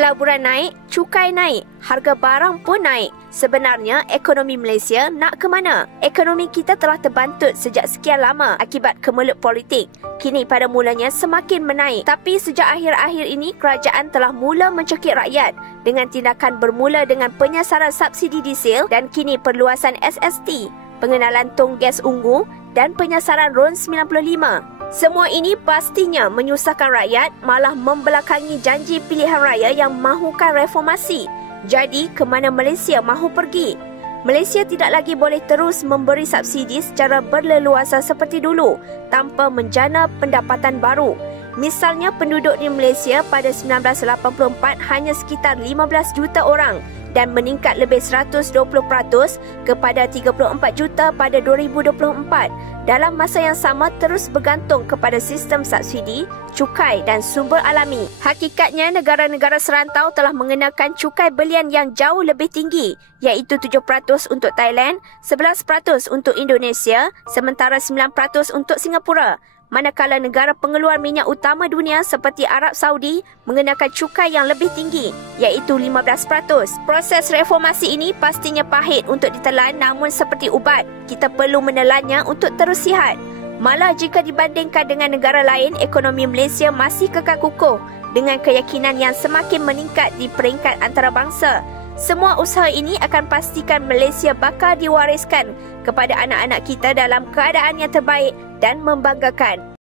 Pelaburan naik, cukai naik, harga barang pun naik. Sebenarnya, ekonomi Malaysia nak ke mana? Ekonomi kita telah terbantut sejak sekian lama akibat kemelut politik. Kini pada mulanya semakin menaik. Tapi sejak akhir-akhir ini, kerajaan telah mula mencekik rakyat dengan tindakan bermula dengan penyasaran subsidi diesel dan kini perluasan SST, pengenalan tong gas ungu dan penyasaran RON 95. Semua ini pastinya menyusahkan rakyat, malah membelakangi janji pilihan raya yang mahukan reformasi. Jadi, ke mana Malaysia mahu pergi? Malaysia tidak lagi boleh terus memberi subsidi secara berleluasa seperti dulu tanpa menjana pendapatan baru. Misalnya, penduduk di Malaysia pada 1984 hanya sekitar 15 juta orang dan meningkat lebih 120% kepada 34 juta pada 2024. Dalam masa yang sama terus bergantung kepada sistem subsidi, cukai dan sumber alami. Hakikatnya, negara-negara serantau telah mengenakan cukai belian yang jauh lebih tinggi, iaitu 7% untuk Thailand, 11% untuk Indonesia, sementara 9% untuk Singapura. Manakala negara pengeluar minyak utama dunia seperti Arab Saudi mengenakan cukai yang lebih tinggi, iaitu 15%. Proses reformasi ini pastinya pahit untuk ditelan, namun seperti ubat, kita perlu menelannya untuk terus sihat. Malah jika dibandingkan dengan negara lain, ekonomi Malaysia masih kekal kukuh dengan keyakinan yang semakin meningkat di peringkat antarabangsa. Semua usaha ini akan pastikan Malaysia bakal diwariskan kepada anak-anak kita dalam keadaan yang terbaik dan membanggakan.